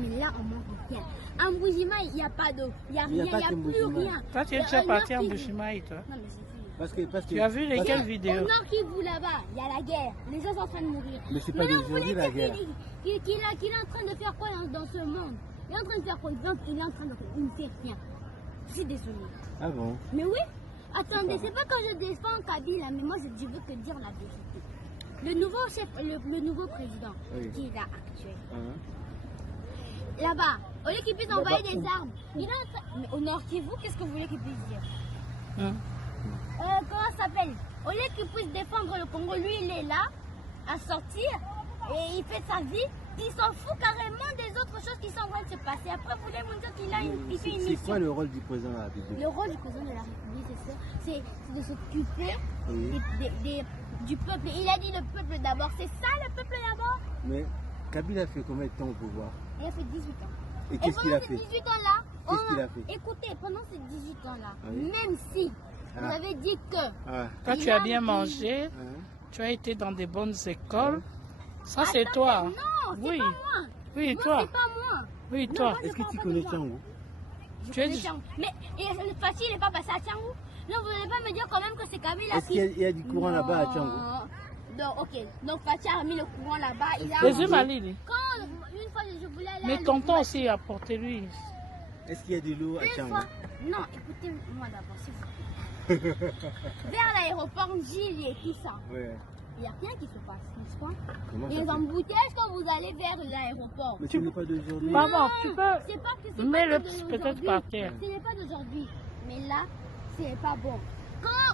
Mais là, on manque de rien. En Bujima, il n'y a pas d'eau. Il n'y a rien, il n'y a plus rien. Toi, tu es déjà parti en Bushima, toi? Non, mais c'est fini. Parce que Tu as vu lesquelles Au vidéos? nord Kivu là-bas, il y a la guerre. Les gens sont en train de mourir. Mais c'est pas d'aujourd'hui la guerre. Qu'il est en train de faire quoi dans ce monde? Il est en train de faire quoi? Il est en train de faire. Il ne fait rien. Je suis désolée. Ah bon? Mais oui. Attendez, c'est pas quand je défends Kabila, mais moi je veux que dire la vérité. Le nouveau chef, le nouveau président qui est là actuel. Là-bas, au lieu qu'il puisse envoyer des armes, il est en train. Mais au nord Kivu, qu'est-ce que vous voulez qu'il puisse dire? Comment ça s'appelle? Au lieu qu'il puisse défendre le Congo, lui il est là à sortir et il fait sa vie. Il s'en fout carrément des autres choses qui sont en train de se passer. Après, vous voulez me dire qu'il a il fait une mission. C'est quoi le rôle du président de la République? Le rôle du président de la République, c'est ça. C'est de s'occuper du peuple. Il a dit le peuple d'abord. C'est ça le peuple d'abord? Mais Kabila a fait combien de temps au pouvoir? Il a fait 18 ans. Et qu'est-ce qu'il a fait? Pendant ces 18 ans-là, Qu'est-ce qu'il a fait? écoutez, pendant ces 18 ans-là, même si vous avez dit que... Toi, tu as bien mangé, tu as été dans des bonnes écoles. Ça, c'est toi. Non, c'est pas moi. Oui, Non, toi. c'est pas moi. Oui, toi. Est-ce que tu connais Tchangou? Tu es Tiangou. Mais Fatih, il n'est pas passé à Tiangou. Non, vous n'allez pas me dire quand même que c'est Kabila Est-ce qu'il y a du courant là-bas à Tchangou? Donc, ok. Donc, Fatih a mis le courant là-bas. Les Malines. Quand une fois je voulais aller. Mais tonton aussi a porté lui. Est-ce qu'il y a de l'eau à Tchangou? Non, écoutez-moi d'abord, s'il vous plaît. Vers l'aéroport Gilles et tout ça. Ouais. Il n'y a rien qui se passe, n'est-ce pas? Comment ça Les fait? embouteillages quand vous allez vers l'aéroport. Mais ce n'est pas d'aujourd'hui. Maman, tu C'est peux. pas que c'est Mets-le pas que peut-être par terre. Ce n'est pas d'aujourd'hui. Mais là, c'est pas bon. Quand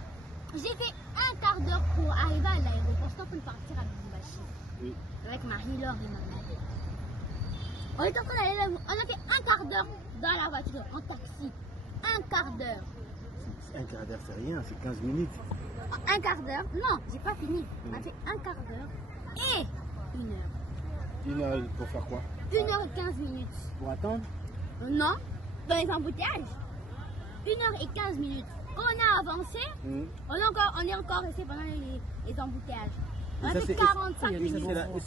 j'ai fait un quart d'heure pour arriver à l'aéroport, j'étais en train de partir à Lubumbashi. Avec Marie-Laure et ma mère. On est en train d'aller là. On a fait un quart d'heure dans la voiture, en taxi. Un quart d'heure. Un quart d'heure, c'est rien, c'est 15 minutes. Un quart d'heure? Non, j'ai pas fini. On a fait un quart d'heure et 1 heure. 1 heure pour faire quoi? 1 heure et 15 minutes. Pour attendre? Non, dans les embouteillages. 1 heure et 15 minutes. Quand on a avancé, on est encore resté pendant les embouteillages. On a fait 45 minutes.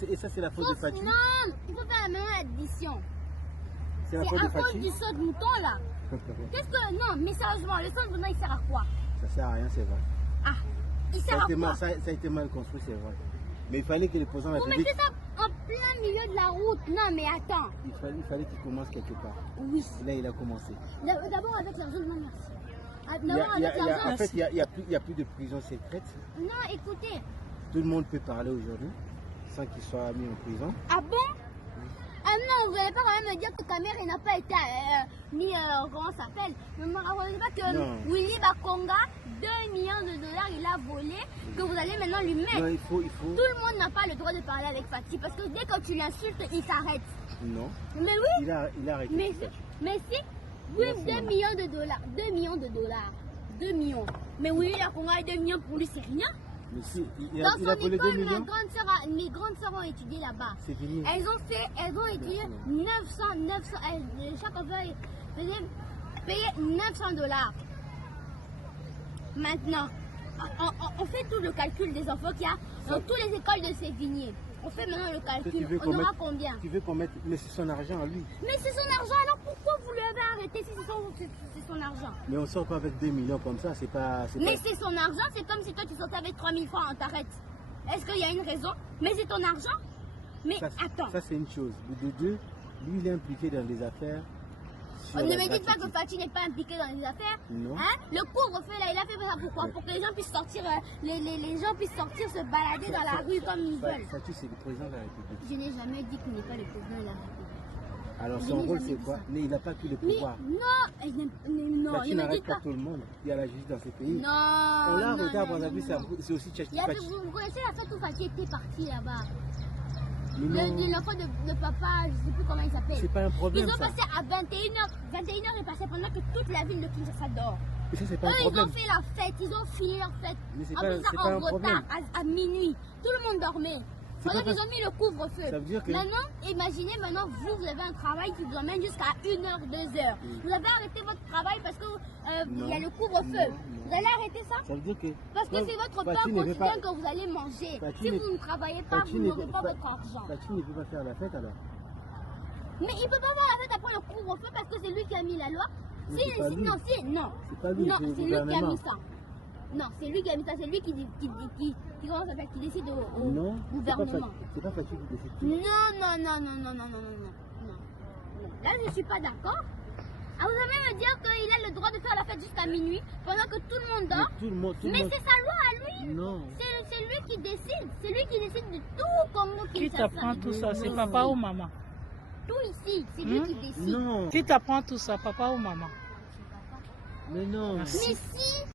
Et ça, c'est la faute de Fatih? Non, il faut faire la même addition. C'est la C'est faute de à cause Fatih? du saut de mouton là. Qu'est-ce que. Non, mais sérieusement, le saut de mouton il sert à quoi? Ça sert à rien, c'est vrai. Ah, il sert à quoi? Ça a été mal construit, c'est vrai. Mais il fallait que le président de la Vous République... mettez ça en plein milieu de la route. Non, mais attends. Il fallait qu'il commence quelque part. Oui. Là, il a commencé. D'abord avec l'argent de ma merci. En fait, il n'y a plus de prison secrète. Non, écoutez. Tout le monde peut parler aujourd'hui sans qu'il soit mis en prison. Ah bon? Ah non, vous n'allez pas quand même me dire que ta mère n'a pas été mis, comment ça s'appelle? Ne me racontez pas que Willy Bakonga, 2 millions de dollars, il a volé, que vous allez maintenant lui mettre. Non, il faut... Tout le monde n'a pas le droit de parler avec Fatih, parce que dès que tu l'insultes, il s'arrête. Non. Mais oui. Il a arrêté. Mais si, oui, 2 millions de dollars. 2 millions de dollars. 2 millions. Mais Willy Bakonga, 2 millions pour lui, c'est rien. Mais si, il Dans a son volé 2 école, millions. mes grandes sœurs ont étudié là-bas. C'est fini. Elles ont étudié 900, chaque enfant faisait payer 900 dollars. Maintenant, on fait tout le calcul des enfants qu'il y a dans toutes les écoles de Sévigné. On fait maintenant le calcul. On aura combien? Tu veux qu'on mette... Mais c'est son argent à lui. Mais c'est son argent, alors pourquoi vous l'avez arrêté si c'est son argent? Mais on sort pas avec 2 millions comme ça, c'est pas... Mais c'est son argent, c'est comme si toi tu sortais avec 3000 francs, on t'arrête. Est-ce qu'il y a une raison? Mais c'est ton argent. Mais ça, attends. Ça c'est une chose. De deux, lui il est impliqué dans des affaires. Ne me dites pas que Fatih n'est pas impliqué dans les affaires. Non. Hein? Le couvre-feu là, il a fait ça pourquoi? Pour que les gens puissent sortir, les gens puissent sortir, se balader dans la rue comme ils veulent. Fatih c'est le président de la République. Je n'ai jamais dit qu'il n'est pas le président de la République. Alors son rôle c'est quoi? Mais il n'a pas tous les pouvoirs. Non, Fatih n'arrête pas tout le monde. Il y a la justice dans ces pays. Non. On la regarde, on a vu, c'est aussi Fatih. Vous connaissez la fête où Fatih était parti là-bas? L'enfant de papa, je ne sais plus comment il s'appelle. C'est pas un problème. Ils ont passé à 21h. 21h est passé pendant que toute la ville de Kinshasa dort. Mais ça, c'est pas un Eux, problème. ils ont fait la fête, ils ont fini leur fête. Mais c'est en pas, plus, ça, pas en un retard, problème. à minuit. Tout le monde dormait. Pendant qu'ils ont mis le couvre-feu. Ça veut dire que... Maintenant, imaginez, vous avez un travail qui vous emmène jusqu'à 1h, 2h. Vous avez arrêté votre travail parce que il y a le couvre-feu. Vous allez arrêter ça? Ça veut dire que... Parce que c'est votre pain quotidien que vous allez manger. Si vous ne travaillez pas, vous n'aurez pas votre argent. Fatih ne peut pas faire la fête alors. Mais il peut pas faire la fête après le couvre-feu parce que c'est lui qui a mis la loi. Mais c'est pas lui. Non, c'est pas lui, non, c'est le c'est lui qui a gouvernement. mis ça. Non, c'est lui qui a mis ça, c'est lui comment ça s'appelle, qui décide au Non, gouvernement. c'est pas facile de décider. Non. Là, je ne suis pas d'accord. Ah, vous allez me dire qu'il a le droit de faire la fête jusqu'à minuit pendant que tout le monde dort. Mais c'est sa loi à lui. Non. C'est lui qui décide. C'est lui qui décide de tout comme nous qui Qui t'apprend tout ça? C'est non. papa ou maman? Tout ici, c'est lui qui décide. Non. Qui t'apprend tout ça, papa ou maman? Mais non. Mais si